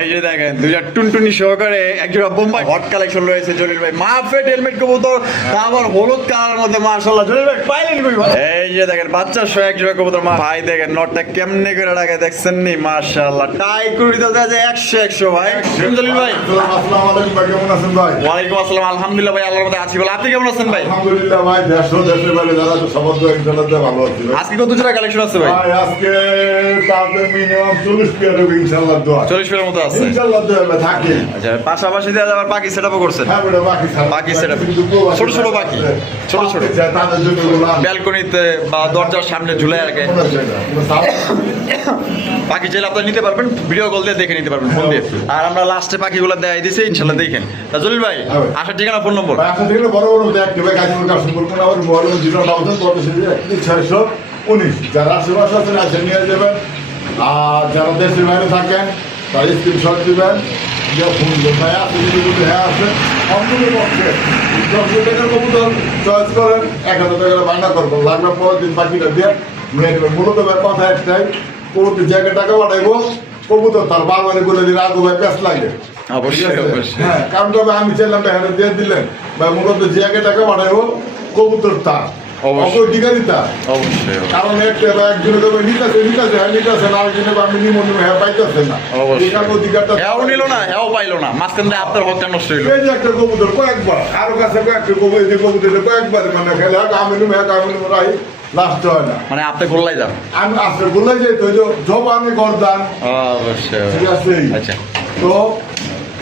এই যে দেখেন দুইটা টুনটুনি সহকারে একজোড়া বোম্বাই হট কালেকশন রয়েছে জলিল ভাই। মাফেট হেলমেট কবুতর, তা আবার হলুদ কালারের মধ্যে মাশাআল্লাহ। জলিল ভাই পাইলেন কই ভাই? এই যে দেখেন বাচ্চা সহ একজোড়া কবুতর ভাই, দেখেন নটটা কেমনে করে রাখে দেখছেন নি মাশাআল্লাহ। টাই করে দিতে আছে 100 ভাই। জলিল ভাই আসসালামু আলাইকুম ভাই, কেমন আছেন ভাই? ওয়ালাইকুম আসসালাম, আলহামদুলিল্লাহ ভাই, আল্লাহর মধ্যে আছি ভালো। আপনি কেমন আছেন ভাই? আলহামদুলিল্লাহ ভাই, দেশের বাইরে যারা তো সবার তো ইনশাআল্লাহ ভালো আছে ভাই। আজকে কত জোড়া কালেকশন আছে ভাই? ভাই আজকে তাতে মিনিমাম 40 পেয়ার হবে ইনশাআল্লাহ দোয়া। 40 পেয়ারের মতো আছে ইনশাআল্লাহ দোয়া থাকে। আচ্ছা, পাশাপাশি দিয়ে আবার বাকি সেটআপও করছেন? হ্যাঁ বড় বাকি বাকি সেটআপ ছোট ছোট বাকি ছোট ছোট তাদের জন্য বললাম ব্যালকনিতে বা দরজার সামনে ঝুলে রাখে। পাখি চাইলে আপনারা নিতে পারবেন, ভিডিও কল দিয়ে দেখে নিতে পারবেন ফোন দিয়ে। আর আমরা লাস্টে পাখিগুলো দেখাই দিছি, ইনশাআল্লাহ দেখেন। তা জলিল ভাই আসার ঠিকানা ফোন নম্বর? ভাই আসলে দেখলে বড় বড় দেখতে ভাই গাজীপুর কাশিমপুর কোন আমার মোবাইল 0.619 যারা আশেপাশে আছেন আসে নিয়ে যাবেন। আর যারা দেশের বাইরে থাকেন তার স্ক্রিনশট দিবেন, যে ফোন ভাই আছে যদি হ্যাঁ আছে অন্তত পক্ষে 10 টাকার কবুতর চয়েস করেন, 1000 টাকা বাংলা করবো লাগবে পরের দিন বাকিটা দিয়ে নিয়ে নেবেন। মূলত কথা একটাই, কবুতর জায়গায় টাকা পাঠাইবো, কবুতর তার বাগানে বলে দিলে আগু ভাই প্যাস লাগে। অবশ্যই অবশ্যই। হ্যাঁ, কারণ তবে আমি চাইলাম হেরে দিয়ে দিলেন বা মূলত যে আগে টাকা পাঠাইবো কবুতর তার অবশ্যই। অধিকারী তার। অবশ্যই কারণ একটা বা একজনে তবে নিতেছে না, আরেকজনে বা আমি নিমন্ত্রণ হ্যাঁ পাইতেছে না। অবশ্যই। এই কারণে অধিকারটা হ্যাও নিল না, হ্যাও পাইলো না, মাঝখান দিয়ে আপনার হকটা নষ্ট হইলো। এই যে একটা কবুতর কয়েকবার আরো কাছে কয়েকটা কবুতর, এই যে কবুতর কয়েকবার মানে খেলে আমি নিম হ্যাঁ আমি নিম রাই লাস্ট হয় না। মানে আপনি গোল্লাই যান। আমি আসলে বললে যে তো জব আমি করতাম অবশ্যই। ঠিক আছে। আচ্ছা, তো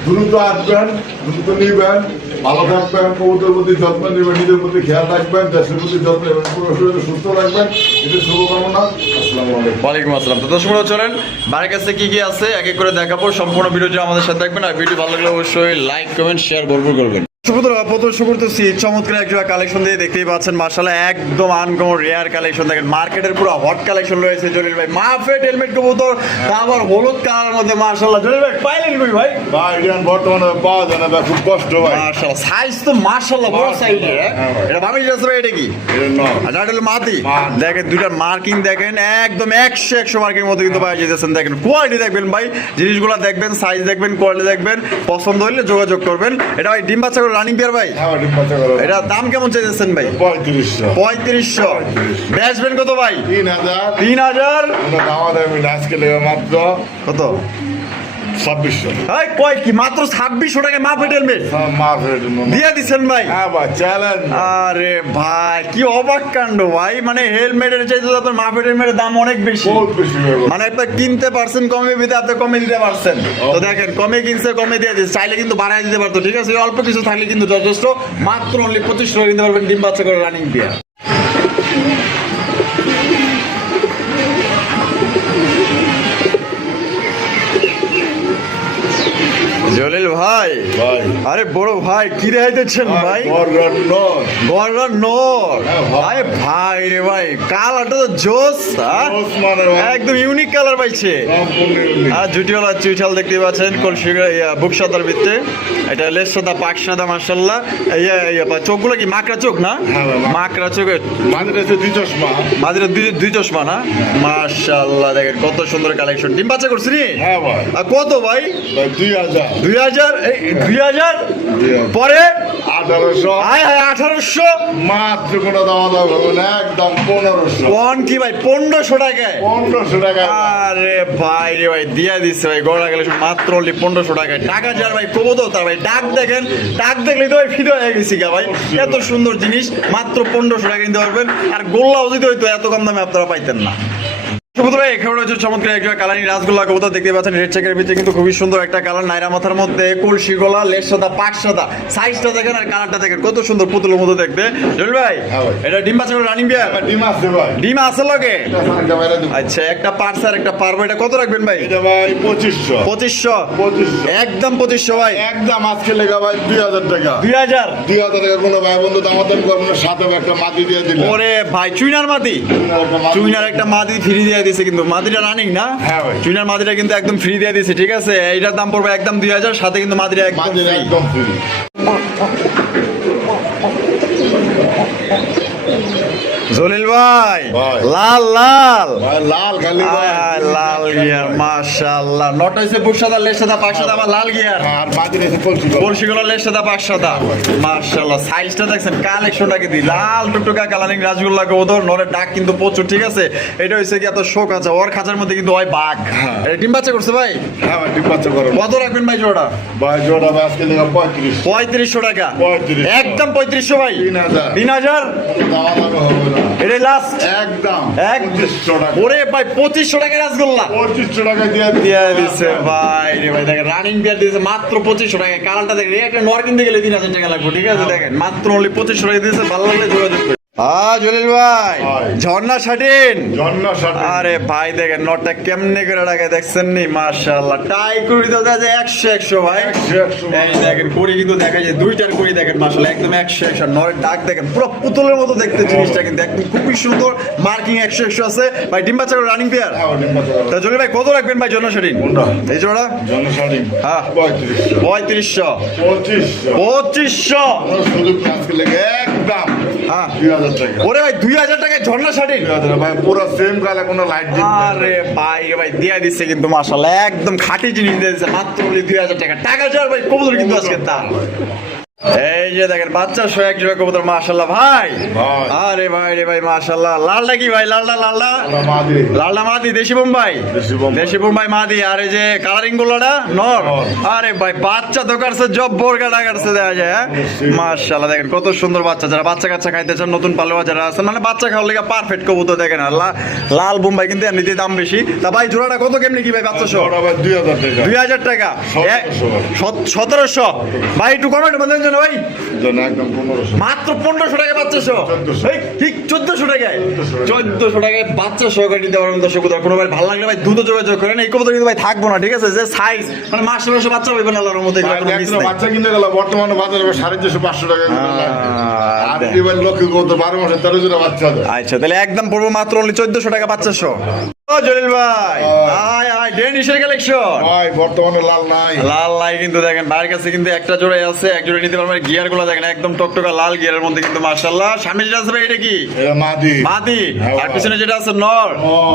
দ্রুত আসবেন, দ্রুত নিবেন, ভালো থাকবেন, কবুতরের প্রতি যত্ন নেবেন, নিজের প্রতি খেয়াল রাখবেন, দেশের প্রতি যত্ন নেবেন, পুরো শরীরে সুস্থ রাখবেন, এটা শুভকামনা। আসসালামু আলাইকুম। ওয়ালাইকুম আসসালাম। তো দর্শক চলেন বাড়ির কাছে কি কি আছে এক এক করে দেখাবো। সম্পূর্ণ ভিডিওটি আমাদের সাথে থাকবেন। আর ভিডিও ভালো লাগলে অবশ্যই লাইক কমেন্ট শেয়ার ভরপুর করবেন। প্রদর্শন করতেছি চমৎকার একটা কালেকশন দিয়ে দেখতেই পাচ্ছেন মাশাআল্লাহ, একদম আনকমন রেয়ার কালেকশন। দেখেন মার্কেটের পুরো হট কালেকশন রয়েছে জলিল ভাই। মাফেট হেলমেট কবুতর, তা আবার হলুদ কালারের মধ্যে মাশাআল্লাহ। জলিল ভাই পাইলেন কই ভাই? ভাই এখন বর্তমানে পাওয়া যায় না ভাই, খুব কষ্ট ভাই। মাশাআল্লাহ সাইজ তো মাশাআল্লাহ বড় সাইজ। এটা ভাবি যাচ্ছে ভাই, এটা কি? আর এটা হলো মাদি। দেখেন দুইটা মার্কিং দেখেন, একদম 100 মার্কিং মতো কিন্তু পাওয়া যেতেছেন। দেখেন কোয়ালিটি দেখবেন ভাই, জিনিসগুলো দেখবেন, সাইজ দেখবেন, কোয়ালিটি দেখবেন, পছন্দ হলে যোগাযোগ করবেন। এটা ভাই ডিম বাচ্চা করে রানিং পেয়ার ভাই। এটা দাম কেমন চাইতেছেন ভাই? 3500। বেচবেন কত ভাই? 3000। আজকে মাত্র কত? 2600। এই কয় কি মাত্র 2600 টাকায় মাফেট হেলমেট দিয়ে দিচ্ছেন ভাই? হ্যাঁ ভাই চ্যালেঞ্জ। আরে ভাই কি অবাক কাণ্ড ভাই, মানে হেলমেটের চাইতে তো আপনার মাফেট হেলমেটের দাম অনেক বেশি। বহুত বেশি হয়ে গেল। মানে আপনি কিনতে পারছেন কমে, বিদে আপনি কমে দিতে পারছেন। তো দেখেন কমে কিনছে, কমে দিয়ে দিচ্ছে, চাইলে কিন্তু বাড়ায় দিতে পারতো। ঠিক আছে, অল্প কিছু থাকলে কিন্তু যথেষ্ট। মাত্র অনলি 2500 টাকা কিনতে পারবেন ডিম বাচ্চা করে রানিং বিয়ার। জলিল ভাই, ভাই আরে বড় ভাই কি দেখাইতেছেন ভাই? গররার নর। আরে ভাই রে ভাই, কালারটা তো জোস, একদম ইউনিক কালার পাইছে। আর জুটিওয়ালা চুইঠাল দেখতে পাচ্ছেন বুক সাদার ভিতরে। এটা লেস সাদা, পাক সাদা মাশাআল্লাহ। চোখগুলো কি মাকড়া চোখ না? মাকড়া চোখের মাঝে দুই চশমা না? মাশাআল্লাহ দেখেন কত সুন্দর কালেকশন। ডিম বাচ্চা করছি নি? হ্যাঁ ভাই। আর কত ভাই? 2000 2000 পরে 1800 1800 মাত্র কোনো দাম হবে না, একদম 1500। কোন কি ভাই 1500 টাকায়? 1500 টাকা। আরে ভাই রে ভাই দিয়া দিচ্ছে ভাই, গড়া গেলে মাত্র অনলি 1500 টাকায়। টাকা যার ভাই কবুতর তার ভাই, ডাক দেখেন, ডাক দেখলে তো ভাই ফিদা হয়ে গেছি গা ভাই। এত সুন্দর জিনিস মাত্র 1500 টাকা কিনতে পারবেন। আর গোল্লাও যদি হইতো এত কম দামে আপনারা পাইতেন না। চমৎকার একটা কালারিং রাসগোল্লা কবুতর দেখতে পাচ্ছেন রেড চেকের ভিতরে, কিন্তু খুবই সুন্দর একটা কালার। নাইরা মাথার মধ্যে কলসি গলা, লেস সাদা, পাক সাদা। সাইজটা দেখেন আর কালারটা দেখেন কত সুন্দর, পুতুলের মতো দেখতে। জলিল ভাই এটা ডিম বাচ্চা করে রানিং বিয়ার? ডিম আছে ভাই। ডিম আছে লগে? আচ্ছা, একটা পার্স আর একটা পারবো, এটা কত রাখবেন ভাই? এটা ভাই 2500। 2500 একদম 2500 ভাই। একদম আজকে লেগা ভাই 2000 টাকা। 2000 টাকা কোনো ভাই বন্ধু দামাদামি করবেন না, সাথে একটা মাটি দিয়ে দিলেন। ওরে ভাই চুইনার মাদি, চুইনার একটা মাদি ফ্রি দিয়ে দিছে, কিন্তু মাদিটা রানিং না? হ্যাঁ ভাই। চুইনার মাদিটা কিন্তু একদম ফ্রি দিয়ে দিছে। ঠিক আছে, এইটার দাম পড়বে একদম 2000, সাথে কিন্তু মাদিটা একদম মাটি free। একদম ফ্রি। জলিল ভাই ভাই। লাল লাল ভাই লাল খালি ভাই। আয় আয়, লাল গিয়ার মাশাআল্লাহ। নট হইছে বুক সাদা, লেজ সাদা, পাক সাদা, আবার লাল গিয়ার। আর বাদির এসে পড়ছি ভাই। কলসিগুলো লেজ সাদা, পাক সাদা। মাশাআল্লাহ, সাইজটা দেখছেন, কালেকশনটাকে দি লাল টুকটুকা কালারিং রাজগোল্লা কবুতর। নরের ডাক কিন্তু প্রচুর, ঠিক আছে। এটা হইছে কি এত শোক আছে, ওর খাঁচার মধ্যে কিন্তু হয় বাঘ। হ্যাঁ। এটা ডিম বাচ্চা করছে ভাই? হ্যাঁ ভাই ডিম বাচ্চা করো। কত রাখবেন ভাই জোড়া? ভাই জোড়া ভাই আজকে লেগে 35। 3500 টাকা। 3500 একদম 3500 ভাই। 3000 3000 দাওয়া দাওয়া হবে না। এটাই লাস্ট। একদম এক 2500 টাকা। ওরে ভাই 2500 টাকা রাসগোল্লা 2500 টাকা দিয়ে দিয়ে দিছে ভাই রে ভাই। দেখেন রানিং বিয়ার দিয়েছে মাত্র 2500 টাকা। কালারটা দেখেন, এই একটা নর কিনতে গেলে 3000 টাকা লাগবে, ঠিক আছে। দেখেন মাত্র অনলি 2500 টাকা দিয়েছে। ভালো লাগলে যোগাযোগ করুন। জলিল ভাই ভাই। ঝর্ণা শাটিন। জন্য সাথে আরে ভাই দেখেন নটটা কেমনে করে রাখে, দেখছেন নি? মাশাআল্লাহ, টাই কুড়ি তো দেখা যায় 100 ভাই। 100 এই দেখেন কুড়ি কিন্তু দেখা যায় দুইটার কুড়ি, দেখেন মাশাআল্লাহ একদম 100 নরের ডাক দেখেন পুরো পুতুলের মতো দেখতে জিনিসটা, কিন্তু একদম খুবই সুন্দর। মার্কিং 100 আছে ভাই। ডিম বাচ্চা রানিং পেয়ার। হ্যাঁ ডিম বাচ্চা করো। তা জলিল ভাই কত রাখবেন ভাই ঝর্ণা শাটিন? কোনটা? এই জোড়া জন্য সাথে হ্যাঁ। 3500 3500 2500 আমার সুযোগ আজকে লেগে একদম হ্যাঁ। 2000 টাকা। ওরে ভাই 2000 টাকায় ঝর্ণা শাটিন। 2000 ভাই পুরো সেম কালার কোনো লাইট দিন আরে ভাই রে ভাই দিয়া দিচ্ছে কিন্তু মাশাআল্লাহ একদম খাঁটি জিনিস দিয়ে দিচ্ছে মাত্র 2000 টাকা। টাকা যার ভাই কবুতর কিন্তু আজকে দাম। এই যে দেখেন বাচ্চা শো এক জোড়া কবুতর মাশাআল্লাহ ভাই। ভাই। আরে ভাই রে ভাই মাশাআল্লাহ। লালটা কি ভাই? লালটা আমরা মাদি লালটা মাদি, দেশি বোম্বাই। দেশি বোম্বাই। দেশি বোম্বাই মাদি। আর এই যে কালারিং গুলোটা নর। নর। আরে ভাই বাচ্চা তো কাটছে, জব্বর কাটা কাটছে দেখা যায়। হ্যাঁ মাশাআল্লাহ, দেখেন কত সুন্দর বাচ্চা। যারা বাচ্চা কাচ্চা খাইতে চান, নতুন পালোয়া যারা আছেন, মানে বাচ্চা খাওয়ার লেগে পারফেক্ট কবুতর। দেখেন আর লাল বোম্বাই কিন্তু এমনিতেই দাম বেশি। তা ভাই জোড়াটা কত কেমনি কি ভাই বাচ্চা শো? ওরা ভাই 2000 টাকা 2000 টাকা। 1700 1700 ভাই একটু কমেন্ট বলেন যেন ভাই। জন্য একদম 1500 মাত্র 1500 টাকা বাচ্চা শো। 1400 এই ঠিক 1400 টাকায় 1400 টাকায় বাচ্চা সহকারে দিতে পারবেন দর্শক। কোনো ভাই ভালো লাগলে ভাই দ্রুত যোগাযোগ করেন। এই কবুতর কিন্তু ভাই থাকবো না, ঠিক আছে। যে সাইজ মানে মাসের মাসে বাচ্চা পাইবেন আল্লাহর মধ্যে, এগুলো কোনো মিস নাই। বাচ্চা কিনতে গেলে বর্তমানে বাজারে 450-500 টাকা করে লাগে। আর এবার লক্ষ্য করতে 12 মাসে 13 জোড়া বাচ্চা দেয়। আচ্ছা তাহলে একদম পড়বো মাত্র অনলি 1400 টাকা বাচ্চা শো। ও জলিল ভাই আয় আয় ডেনিশের কালেকশন। ভাই বর্তমানে লাল নাই। লাল লাই কিন্তু দেখেন ভাইয়ের কাছে কিন্তু একটা জোড়াই আছে, এক জোড়া নিতে পারবেন। গিয়ার গুলো দেখেন একদম টকটকা লাল গিয়ারের মধ্যে কিন্তু মাশাআল্লাহ। সামনে যেটা আছে ভাই এটা কি? এটা মাদি। মাদি। হ্যাঁ, আর পিছনে যেটা আছে নর।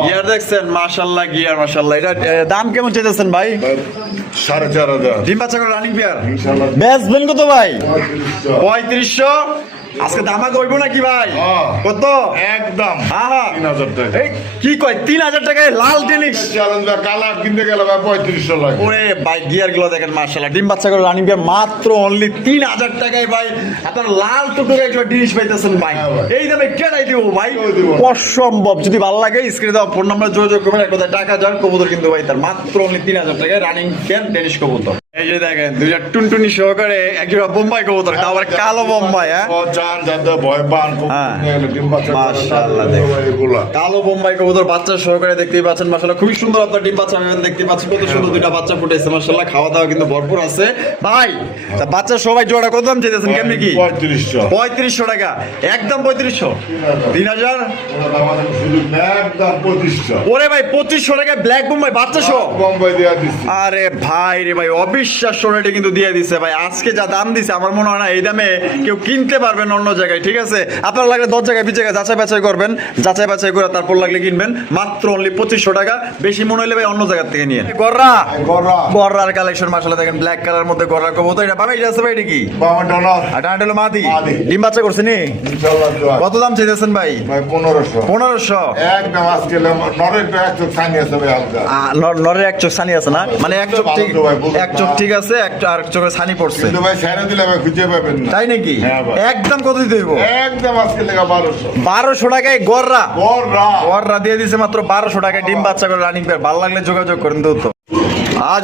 গিয়ার দেখছেন মাশাআল্লাহ, গিয়ার মাশাআল্লাহ। এটা দাম কেমন চাইতেছেন ভাই? 4500 ডিম বাচ্চা করে রানিং পেয়ার। ইনশাআল্লাহ বেচবেন কত ভাই? 3500 3500। আজকে দামা করব নাকি ভাই? হ্যাঁ। কত? একদম হ্যাঁ হ্যাঁ 3000 টাকা। এই কি কয় 3000 টাকায় লাল ডেনিশ? চ্যালেঞ্জ বা কালার কিনতে গেলে ভাই 3500 লাগে। ওরে ভাই গিয়ার গুলো দেখেন মাশাআল্লাহ। ডিম বাচ্চা করে রানিং পেয়ার মাত্র অনলি 3000 টাকায় ভাই। আপনার লাল টুকটুকে একটা জিনিস পাইতেছেন ভাই। হ্যাঁ ভাই। এই দামে কেনাই দিব ভাই? কেউ দিব না। অসম্ভব। যদি ভালো লাগে স্ক্রিনে দেওয়া ফোন নাম্বার যোগাযোগ করবেন। এক কথায় টাকা যান কবুতর কিন্তু ভাই তার মাত্র অনলি 3000 টাকায় রানিং পেয়ার ডেনিশ কবুতর। এই যে দেখেন দুইটা টুনটুনি সহকারে একজোড়া বোম্বাই কবুতর, এটা আবার কালো বোম্বাই। হ্যাঁ ও জান যাতে ভয় পান হ্যাঁ। ডিম বাচ্চা করে মাশাআল্লাহ, তাদের এগুলা। কালো বোম্বাই কবুতর বাচ্চা সহকারে দেখতেই পাচ্ছেন মাশাআল্লাহ। খুবই সুন্দর আপনার ডিম বাচ্চা আমি দেখতে পাচ্ছি, কত সুন্দর দুইটা বাচ্চা ফুটেছে মাশাআল্লাহ। খাওয়া দাওয়া কিন্তু ভরপুর আছে ভাই। তা বাচ্চা সবাই জোড়া কত দাম চাইতেছেন কেমনি কি? 3500 3500 টাকা। একদম 3500। 3000। ওরা আমাদের সুযোগ নেই, একদম 2500 ওরে ভাই 2500 টাকায় ব্ল্যাক বোম্বাই বাচ্চা সহ। বোম্বাই দেয়া দিচ্ছি। আরে ভাই রে ভাই অবিশ্বাস্য রেটে কিন্তু দিয়ে দিছে ভাই। আজকে যা দাম দিছে আমার মনে হয় না এই দামে কেউ কিনতে পারবেন অন্য জায়গায়, ঠিক আছে। আপনার লাগলে 10 জায়গায় 20 জায়গায় যাচাই বাছাই করবেন, যাচাই বাছাই করে তারপর লাগলে কিনবেন। মাত্র অনলি 2500 টাকা। বেশি মনে হলে ভাই অন্য জায়গা থেকে নিয়ে গররা। গররা গররার কালেকশন মাশাআল্লাহ দেখেন ব্ল্যাক কালার মধ্যে গররা কবুতর। এটা বাবা এটা আছে ভাই, এটা কি? বাবা ডলার আর এটা হলো মাদি। মাদি। ডিম বাচ্চা করছে নি? ইনশাআল্লাহ দোয়া। কত দাম চাইতেছেন ভাই? ভাই 1500 1500। একদম আজকে নরের তো একটু ছানি আছে ভাই হালকা। নরের এক চোখ ছানি আছে না, মানে এক চোখ ঠিক, ভালো তো ভাই, বুঝুন এক চোখ না। ঠিক আছে, একটা আর চোখে ছানি পড়ছে। কিন্তু ভাই ছানি দিলে ভাই খুঁজে পাবেন না। তাই নাকি? হ্যাঁ ভাই। একদম কত দিতে হইব? একদম আজকে লেগা 1200 1200 টাকায় গররা। গররা গররা দিয়ে দিছে মাত্র 1200 টাকায় ডিম বাচ্চা করে রানিং পেয়ার। ভালো লাগলে যোগাযোগ করেন তো।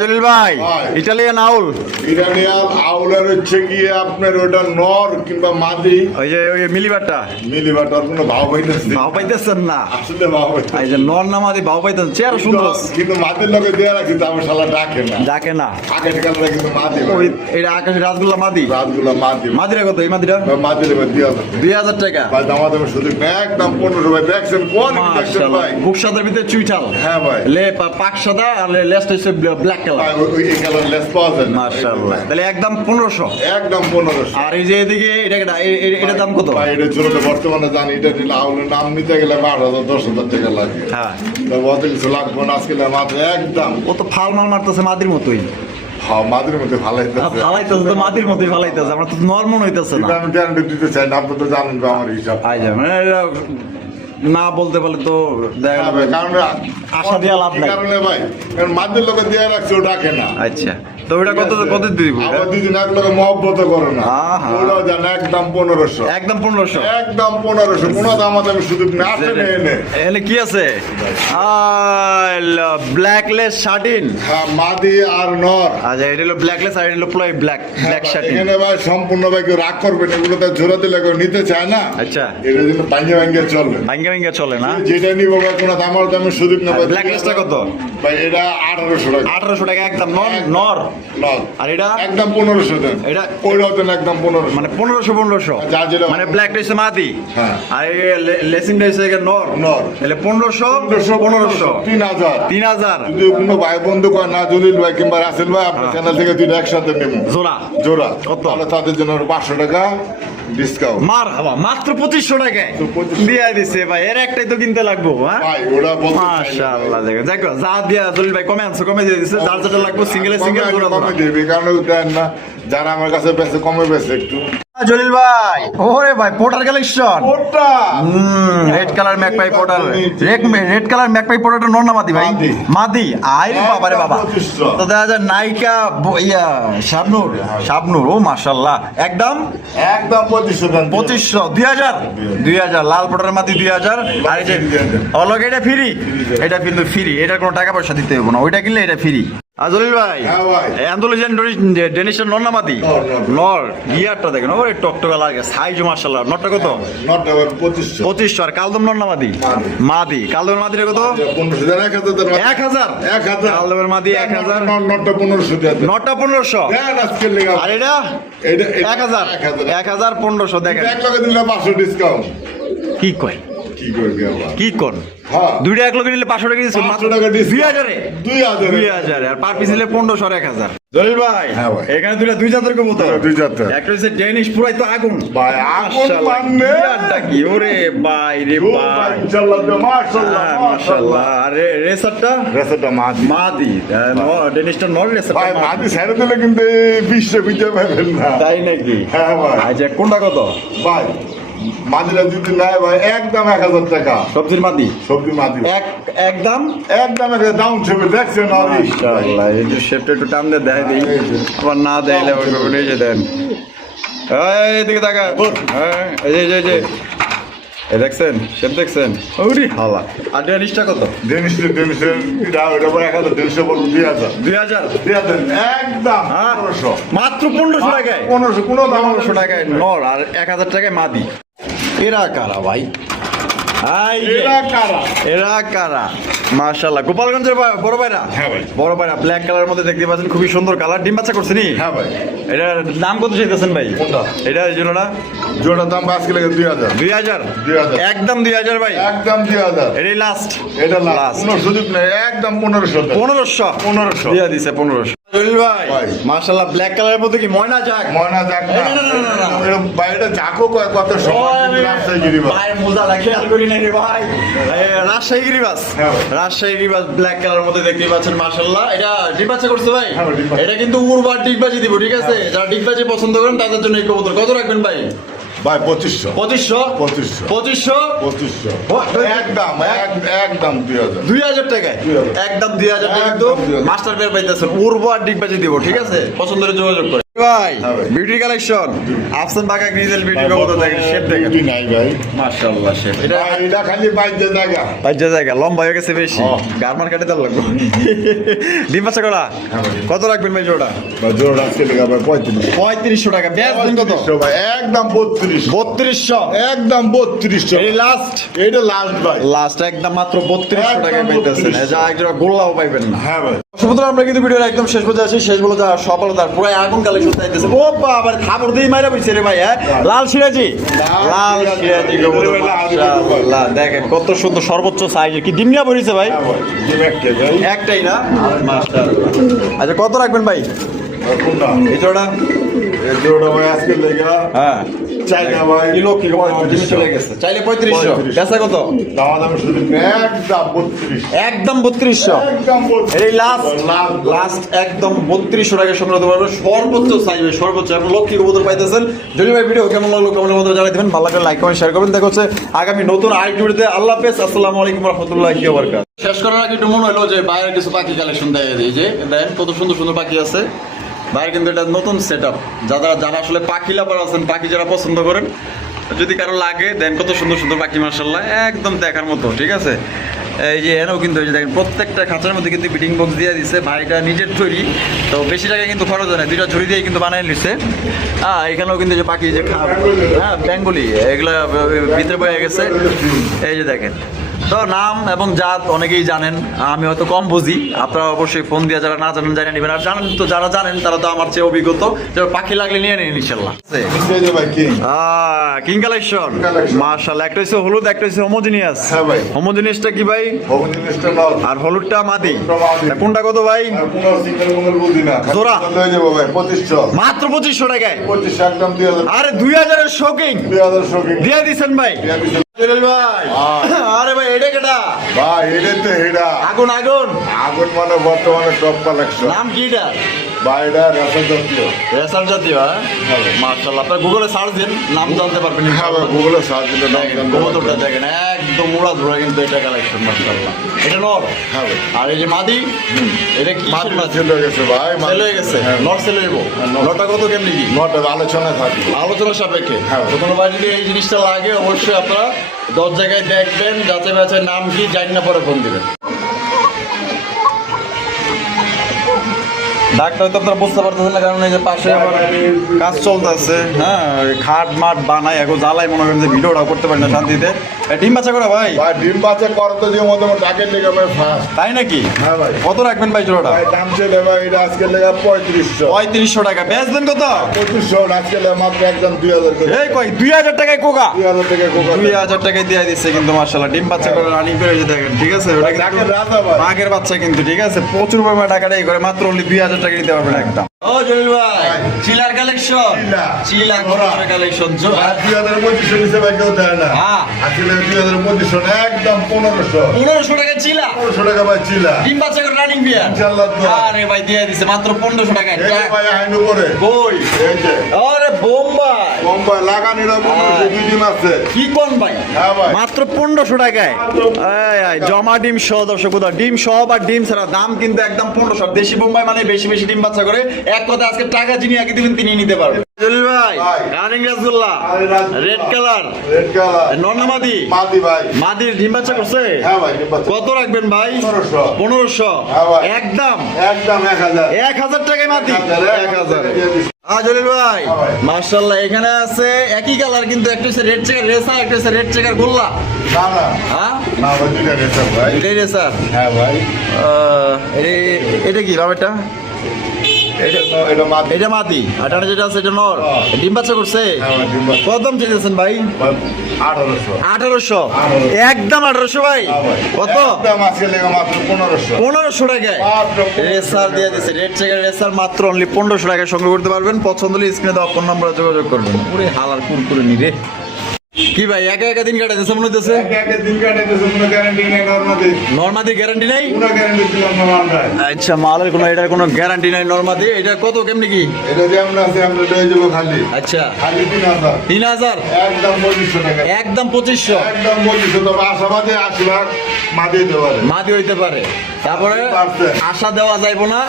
জলিল ভাই ভাই। ইটালিয়ান আউল। ইরানিয়াল আউলার হচ্ছে গিয়ে আপনার ওটা নর কিংবা মাদি ওই যে ওই মিলিবারটা মিলিবার তার কোনো ভাও পাইতেছে না। ভাও পাইতেছেন না? আসলে ভাও পাইতেছে এই যে নর না মাদি ভাও পাইতেন, চেহারা সুন্দর আছে। কিন্তু মাদির লগে দেয়া না, কিন্তু আমার শালা ডাকে না। ডাকে না। আকাশ কালরা কিন্তু মাদি ওই এটা আকাশে রাজগুল্লা মাদি। রাতগুলা মাদি মাদিরা কত এই মাদিরা? মাদির এবার দিয়া যাবে 2000 টাকা। ভাই দামাতে সুযোগ নেই, একদম 1500 ভাই। দেখছেন কোয়ালিটি দেখছেন মাশাআল্লাহ। ভাই। বুক সাদার ভিতরে চুইঠাল। হ্যাঁ ভাই। পাক সাদা আর লেস্ট হচ্ছে ব্ল্যাক ব্ল্যাক কালার ভাই এই কালার লেস পাওয়া যায় না। মাশাআল্লাহ, তাহলে একদম 1500। একদম 1500। আর এই যে এদিকে এটার দাম কত? ভাই এটা জন্য বর্তমানে জানি এটা নিলে আউলের নাম নিতে গেলে 8,000 10,000 টাকা লাগে। হ্যাঁ, তো অত কিছু লাগবে না আজকে মাত্র একদম। ও তো ফাল মাল মারতেছে মাদির মতোই। হ্যাঁ মাদের মধ্যে ভালো হইতেছে। ফালাইতেছে তো মাদির মতোই ফালাইতেছে, আমরা তো নরমাল হইতেছে না। আমি গ্যারান্টি দিতে চাই না, আপনি তো জানেন তো আমার হিসাব। আই যা মানে এটা না বলতে পারলে তো দেখা হ্যাঁ ভাই, কারণ আশা দেওয়া লাভ নাই। এই কারণে ভাই, কারণ মাদের লোকে দিয়ে রাখছে ও ডাকে না। আচ্ছা, তো ওটা কত দিব? আবার দুদিন এক লোকে মহব্বত করে না। আহা। ওরাও জানে একদম 1500। একদম 1500। একদম 1500। কোনো দাম আমি সুযোগ নেই, আসে এনে। এখানে কি আছে? ব্ল্যাকলেস শার্টিন। হ্যাঁ মাদি আর নর। আচ্ছা, এটা হলো ব্ল্যাকলেস আর এটা হলো ব্ল্যাক শার্টিন। এখানে ভাই সম্পূর্ণ ভাই কেউ রাগ করবে না, এগুলো তো জোড়া দিলে কেউ নিতে চায় না। আচ্ছা, এটা কিন্তু ভাঙ্গে ভাঙ্গে চলবে। ভাঙ্গা চলে না? যেটা নিবো ভাই কোনো দামার দামের সুযোগ নেই। ব্ল্যাকলেসটা কত? ভাই এটা 1800 টাকা। 1800 টাকা একদম নর। নর। আর এটা একদম 1500 দেন। এটা ওইটাও দেন একদম 1500। মানে 1500 যা যেটা মানে ব্ল্যাক হচ্ছে মাদি। হ্যাঁ। আর লেসিং হচ্ছে নর। নর। তাহলে 1500 3000। 3000 যদি কোনো ভাই বন্ধু কয় না জলিল ভাই কিংবা রাসেল ভাই আপনার চ্যানেল থেকে দুইটা একসাথে নেবো জোড়া। জোড়া কত? তাহলে তাদের জন্য 500 টাকা ডিসকাউন্ট। মার হাবা, মাত্র 2500 টাকায় তো 2500 দিয়ে দিছে ভাই। এর একটাই তো কিনতে লাগবো। হ্যাঁ, ভাই ওরা বলতে চাই না। মাশাআল্লাহ, দেখো যা দিয়া জলিল ভাই কমে দিয়ে দিছে। যার যেটা লাগবে সিঙ্গেল জোড়া কমে দিবে কারণ দেন না যারা আমার কাছে বেশি কমে বেশি একটু। জলিল ভাই, ওরে ভাই পোর্টার কালেকশন। ওটা red colour magpie pouter. Red colour magpie পোর্টারটা নর না মাদি ভাই? মাদি। মাদি। আরে বাবা রে বাবা, 2500 তো দেখা যায় নায়িকা শাবনুর। ও মাশাআল্লাহ, একদম 2500 দেন। 2500 2000 লাল পোর্টার মাদি 2000। আর এই যে অলগ এটা ফ্রি, এটা কিন্তু ফ্রি, এটা কোনো টাকা পয়সা দিতে হবে না, ওইটা কিনলে এটা ফ্রি। জলিল ভাই, হ্যাঁ ভাই। অ্যান্ডোলজিয়ান ডেনিশন নর না মাদি? নর। গিয়ারটা দেখেন, ওরে টকটকা লাগে, সাইজ মাশাআল্লাহ। নরটা কত? নটটা 2500। 2500। আর কালদম নর না মাদি? মাদি। কালদমের মাদিটা কত? 1500 দেন। 1000 দেন। 1000। 1000 কালদমের মাদি 1000। নটটা 1500 দেন। নরটা 1500। দেন আজকে লেগা। আর এটা এটা 1000। 1000 1500 দেখেন। এক লগে দিলে 500 ডিসকাউন্ট। কি কয়? কি করবি আবার? কি কোন? হ্যাঁ। দুইটা এক লোক নিলে 500 টাকা দিচ্ছে, 500 টাকা discount। 2000 2000 আর পার পিস নিলে 1500 আর 1000। জলিল ভাই, হ্যাঁ ভাই। এখানে দুই জাতের কবুতর। দুই জাতের। একটা হচ্ছে ডেনিশ, পুরাই তো আগুন ভাই আগুন মাশাআল্লাহ, মানে গিয়ারটা কি ওরে ভাই রে ও ভাই। ভাই ইনশাআল্লাহ মাশাআল্লাহ হ্যাঁ, মাশাআল্লাহ। মাশাআল্লাহ। আর রেসারটা রেসেটা মাদি। মাদি। ডেনিশটা নর, রেসারটা ভাই মাদি। মাদি ছেড়ে দিলে কিন্তু বিশ্বে বিজে পাবেন না। তাই নাকি? হ্যাঁ ভাই। আচ্ছা, কোনটা কত? ভাই মাদিরা যদি নেয় ভাই একদম 1000 টাকা। সবজির মাদি সবজি মাদি একদম। একদম একটা ডাউন ছবি দেখছেন আরে মাশাআল্লাহ, এই যে শেপটা একটু টান দিয়ে দেখাই দিই। আবার না দেখাইলে আবার কখনো এই যে দেন। এই দিকে তাকা। হ্যাঁ, এই যে এই দেখছেন, শেপ দেখছেন? ওরে হালা। আর ডেনিশটা কত? ডেনিসের এটা ওটা পরে 1000 150 বলুন 2000 2000। 2000 একদম হ্যাঁ, 1500 মাত্র 1500 টাকায়। 1500 কোনো দাম 1500 টাকায় নর আর 1000 টাকায় মাদি। এরা কারা ভাই? এরা কারা? মাশাআল্লাহ, গোপালগঞ্জের বড় ভাইরা। হ্যাঁ ভাই। বড় ভাইরা ব্ল্যাক কালার মধ্যে দেখতে পাচ্ছেন, খুবই সুন্দর কালার। ডিম বাচ্চা করছে নি? হ্যাঁ ভাই। এটার দাম কত চাইতেছেন ভাই? কোনটা? এটা এই জন্য না জোড়া দাম আজকে লাগে 2000 2000। 2000 একদম 2000 ভাই। একদম 2000 এটাই লাস্ট। এটা লাস্ট লাস্ট কোনো সুযোগ নেই একদম 1500 1500 দিয়ে দিছে 1500। জলিল ভাই, ভাই। মাশাআল্লাহ, ব্ল্যাক কালারের মধ্যে কি ময়না যাক? ময়না যাক না না। বাইরে যাকো কত সময় রাস্তায় গিরিবা ভাই মোজা লাগে, খেয়াল করি নাই রে ভাই। রাজশাহী গিরিবাস। হ্যাঁ ভাই। রাজশাহী গিরিবাস ব্ল্যাক কালারের মধ্যে দেখতে পাচ্ছেন, মাশাআল্লাহ। এটা ডিগবাজি করছে ভাই। হ্যাঁ, ডিগবাজি। এটা কিন্তু উড়বার ডিগবাজি দিব, ঠিক আছে? যারা ডিগবাজি পছন্দ করেন তাদের জন্য এই কবুতর। কত রাখবেন ভাই? ভাই 2500 2500। 2500 2500 একদম একদম 2000 2000 টাকায়। 2000 একদম 2000 টাকা কিন্তু একদম 2000 মাস্টার পেয়ার পাইতেছেন। উর্বর ডিগবাজি দিব, ঠিক আছে? পছন্দ হলে যোগাযোগ করে ভাই। হ্যাঁ ভাই। বিউটি কালেকশন, আফসান বাঁকা গ্রিজেল বিউটি কবুতর দেখেন, শেপ দেখেন। ডিউটি নাই ভাই মাশাআল্লাহ, শেপ এটা এটা খালি বাইরে জায়গা বাজ্যা জায়গা, লম্বা হয়ে গেছে বেশি। হ্যাঁ। গারমান কাটে দেওয়া লাগবে। ডিম বাচ্চা করা হ্যাঁ ভাই। কত রাখবেন ভাই জোড়া? ভাই জোড়া আজকে লেগা ভাই 3500 3500 টাকা। ব্যাস দিন কত? 3500 ভাই একদম 3200 3200। একদম 3200 এই লাস্ট এটা লাস্ট ভাই একদম মাত্র 3200 টাকা একদম পাইতেছেন। 3200 যা এক জোড়া গোল্লাও পাইবেন না। হ্যাঁ ভাই সুতরাং আমরা কিন্তু ভিডিওর একদম শেষ পর্যায়ে আছি। শেষ বলে যাওয়ার সফলতার পুরো আগুন কালেকশন চাইতেছে। ও বাবা খাবার দিয়ে মাইরা বইছে রে ভাই। হ্যাঁ লাল সিরাজি, লাল সিরাজি মাশাআল্লাহ। দেখেন কত সুন্দর সর্বোচ্চ সাইজের। কি ডিমনিয়া বইছে ভাই? একটাই না মাশাআল্লাহ। আচ্ছা কত রাখবেন ভাই এই জোড়া? আজকে লেগা হ্যাঁ চাইনা ভাই কিলো কি চলে গেছে। চাইলে 3500, বেচা কত? দাম দাম শুধু একদম 32, একদম 3200। একদম 32। এই লাস্ট একদম 3200 টাকা সংগ্রহ করতে পারবেন। সর্বোচ্চ সাইজ সর্বোচ্চ। আপনি লক্ষ্মী কবুতর পাইতেছেন। যদি ভাই ভিডিও কেমন লাগলো কমেন্টের মধ্যে জানাই দিবেন। ভালো লাগলে লাইক কমেন্ট শেয়ার করবেন। দেখা হচ্ছে আগামী নতুন আরেকটি ভিডিওতে। আল্লাহ হাফেজ। আসসালামু আলাইকুম ওয়া রাহমাতুল্লাহি ওয়া বারাকাতুহু। শেষ করার আগে একটু মনে হলো যে বাইরের কিছু পাখি কালেকশন দেয় দিই। যে দেখেন কত সুন্দর সুন্দর পাখি আছে বাইরে, কিন্তু এটা নতুন সেট আপ। যারা আসলে পাখি লাভার আছেন, পাখি যারা পছন্দ করেন, যদি কারো লাগে দেন কত সুন্দর সুন্দর পাখি মাশাআল্লাহ একদম দেখার মতো। ঠিক আছে, এই যে এনাও কিন্তু এই যে দেখেন প্রত্যেকটা খাঁচার মধ্যে কিন্তু বিডিং বক্স দিয়ে দিচ্ছে। ভাইটা নিজের তৈরি, তো বেশি টাকা কিন্তু খরচ হয় না। দুইটা ঝুড়ি দিয়ে কিন্তু বানাই নিচ্ছে। এখানেও কিন্তু যে পাখি যে হ্যাঁ বেঙ্গলি এগুলো ভিতরে বয়ে গেছে। এই যে দেখেন, তো নাম এবং জাত অনেকেই জানেন, আমি হয়তো কম বুঝি। আপনারা অবশ্যই ফোন দিয়ে যারা না জানেন জানিয়ে নেবেন। আর জানেন তো, যারা জানেন তারা তো আমার চেয়ে অভিজ্ঞত। পাখি লাগলে নিয়ে নিন ইনশাল্লাহ। কিং কালেকশন মাশাআল্লাহ। একটা হচ্ছে হলুদ, একটা হচ্ছে হোমোজিনিয়াস। হ্যাঁ ভাই। হোমোজিনিয়াসটা কি ভাই? হোমোজিনিয়াসটা নর আর হলুদটা মাদি। কোনটা কত ভাই? কোনো সিঙ্গেল মঙ্গল বুঝি না। জোড়া লয়ে যাব ভাই 2500, মাত্র 2500 টাকায়। 25 একদম 2000। আরে 2000 এর শোকিং 2000 শোকিং দিয়ে দিছেন ভাই। জলিল ভাই, আরে ভাই এটা কেডা ভাই? এটা তো হেডা আগুন আগুন আগুন মানে বর্তমানে টপ কালেকশন। নাম কি এটা? ভাই এটা রাসা জাতীয়। রেসার জাতীয়। হ্যাঁ মাশাআল্লাহ। আপনারা গুগলে সার্চ দিন, নাম জানতে পারবেন। হ্যাঁ ভাই গুগলে সার্চ দিলে নাম জানতে কবুতরটা পারবেন। দেখেন একদম উড়া ধরা কিন্তু এটা কালেকশন মাশাআল্লাহ। এটা নর। হ্যাঁ ভাই। আর এই যে মাদি, এটা কি মাত্র সেল হয়ে গেছে ভাই। সেল হয়ে গেছে। হ্যাঁ। নর সেল হইব। নরটা কত কেমনি কি? নটা আলোচনায় থাকবে। আলোচনা সাপেক্ষে। হ্যাঁ। তো কোনো ভাই যদি এই জিনিসটা লাগে অবশ্যই আপনারা 10 জায়গায় দেখবেন, যাচাই বাছাই নাম কি জানি না, পরে ফোন দিবেন। ডাক্তার তো আপনারা বুঝতে পারতেছেন না, কারণ এই যে পাশে আবার কাজ চলতেছে। হ্যাঁ খাট মাঠ বানায় এখন জ্বালাই, মনে করেন যে ভিডিওটা করতে পারি না শান্তিতে। ডিম বাচ্চা করে ভাই? ভাই ডিম বাচ্চা করতে যে মোটামুটি ডাকের লেগে ভাই ফার্স্ট। তাই নাকি? হ্যাঁ ভাই। কত রাখবেন ভাই জোড়াটা? ভাই দাম ছিল ভাই এটা আজকে লেগে 3500। 3500 টাকা। বেচবেন কত? 2500 আজকে লেগে মাত্র একদম 2000 করে। এই কই 2000 টাকায় কোকা? 2000 টাকা কোকা। 2000 টাকায় দিয়ে দিচ্ছে কিন্তু মাশাআল্লাহ। ডিম বাচ্চা করে রানিং করে যে দেখেন। ঠিক আছে, ওটা ডাকের কিন্তু রাজা ভাই। বাঘের বাচ্চা কিন্তু। ঠিক আছে, প্রচুর পরিমাণে টাকাটাই করে মাত্র অনলি 2000 টাকা দিতে পারবেন একদম। ও জলিল ভাই, চিলার কালেকশন। Chiller collection. আর 2025 নিচে ভাই কেউ দেয় না। হ্যাঁ আজকে লেগে 2025 না একদম 1500। 1500 টাকা চিলা। 1500 টাকা ভাই চিলা। ডিম বাচ্চা করে রানিং বিয়ার। ইনশাআল্লাহ তো। আরে ভাই দিয়ে দিছে মাত্র 1500 টাকায়। এই যে ভাই আইন উপরে। কই? এই যে আরে বোম্বাই মুম্বাই লাগানি রা 1500 দুই ডিম আছে। কি কোন ভাই? হ্যাঁ ভাই। মাত্র 1500 টাকায়। এই জমা ডিম সহ দর্শক, ডিম সহ বা ডিম ছাড়া দাম কিন্তু একদম 1500। দেশি বোম্বাই মানে বেশি বেশি ডিম বাচ্চা করে। এক কথা আজকে টাকা যিনি আগে দিবেন তিনি নিতে পারবেন। জলিল ভাই running rasgulla red colour. Red colour নর্নামাদি মাদি ভাই। মাদির ডিম বাচ্চা করছে? হ্যাঁ ভাই ডিম বাচ্চা। কত রাখবেন ভাই? 1500। 1500 হ্যাঁ ভাই। একদম একদম 1000। 1000 টাকায় মাদি। 1000 জলিল ভাই হ্যাঁ ভাই। মাশাআল্লাহ, এখানে আছে একই কালার কিন্তু একটা হচ্ছে রেড চেকার রেসার, একটা হচ্ছে রেড চেকার গোল্লা। না না হ্যাঁ না ভাই দুইটা রেসার ভাই। এটাই রেসার। হ্যাঁ ভাই। এটা কি বাবাটা? এটা মাদি। এটা মাদি। আর এটা যেটা আছে এটা নর। হ্যাঁ। ডিম বাচ্চা করছে? হ্যাঁ ভাই ডিম বাচ্চা। কত দাম চেয়েছেন ভাই? 1800। 1800 একদম 1800 ভাই। হ্যাঁ ভাই। কত? একদম আজকে লেগে মাত্র 1500। 1500 টাকায় মাত্র 1500 রেসার দিয়ে দিচ্ছে। রেড চেকার রেসার মাত্র অনলি 1500 টাকায় সংগ্রহ করতে পারবেন। পছন্দ হলে স্ক্রিনে দেওয়া ফোন নম্বরে যোগাযোগ করবেন। পুরো হালার কুরকুরে নি রে। কি ভাই একা একা দিন কাটাইতেছে মনে হইতেছে? একে দিন কাটাইতেছে কোনো গ্যারান্টি নেই নরমাদি। নরমাদি গ্যারান্টি নাই? কোনো গ্যারান্টি দিলাম না আমরা। আচ্ছা মালের কোনো এটার কোনো গ্যারান্টি নাই নরমাদি। এটা কত কেমনি কি? এটা যে আমরা আছে আমরা লয়ে যাবো খালি। আচ্ছা খালি 3000। 3000 একদম 2500 টাকা। একদম 2500 একদম 2500 তবে আশাবাদী 80 লাখ মাদি দিতে পারে। মাদি হইতে পারে। তারপরে পারছে। আশা দেওয়া যাইবো না,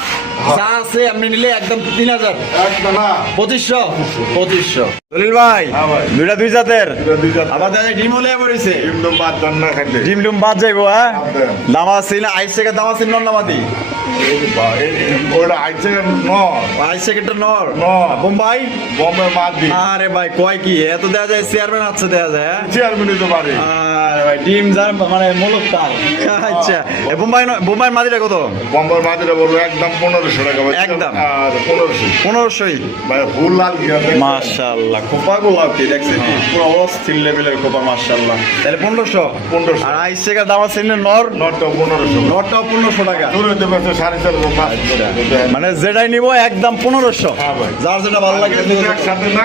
যা আছে আপনি নিলে একদম 3000। একদম না 2500 দলিল ভাই হ্যাঁ ভাই। দুইটা দুই জাতের। এটা দুই জাত। আবার দেখা যায় ডিম হলে পড়েছে। ডিম তো বাদ দেন না খাইলে। ডিম বাদ যাইবো। হ্যাঁ বাদ দেন। দামা ছিল আইস থেকে দামা ছিল নন্নামাদি। ওটা আইছে ভাই সেকেন্ডটা নর নর। বোম্বাই বম্বে মাদি আরে ভাই কয় কি এত দেওয়া যায় চেয়ারম্যান হাতে দেওয়া যায় হ্যাঁ? চেয়ারম্যান দিতে পারে আরে ভাই ডিম যার মানে মূলত তার আচ্ছা এ বোম্বাই মাদিটা কত বম্বের মাদিটা বলবো একদম 1500 টাকা ভাই একদম? আর 1500 1500 ভাই ফুল লাল কি আছে মাশাআল্লাহ খোপা গুলা কি দেখছেন কি পুরো অস্থির লেভেলের খোপা মাশাআল্লাহ তাহলে 1500 1500 আর আইস টাকা দাম আছে নর নটটা 1500 নরটাও 1500 টাকা দূরে দেবে 4.5 মানে যেটাই নিব একদম 1500 হ্যাঁ ভাই। যার যেটা ভালো লাগে একসাথে না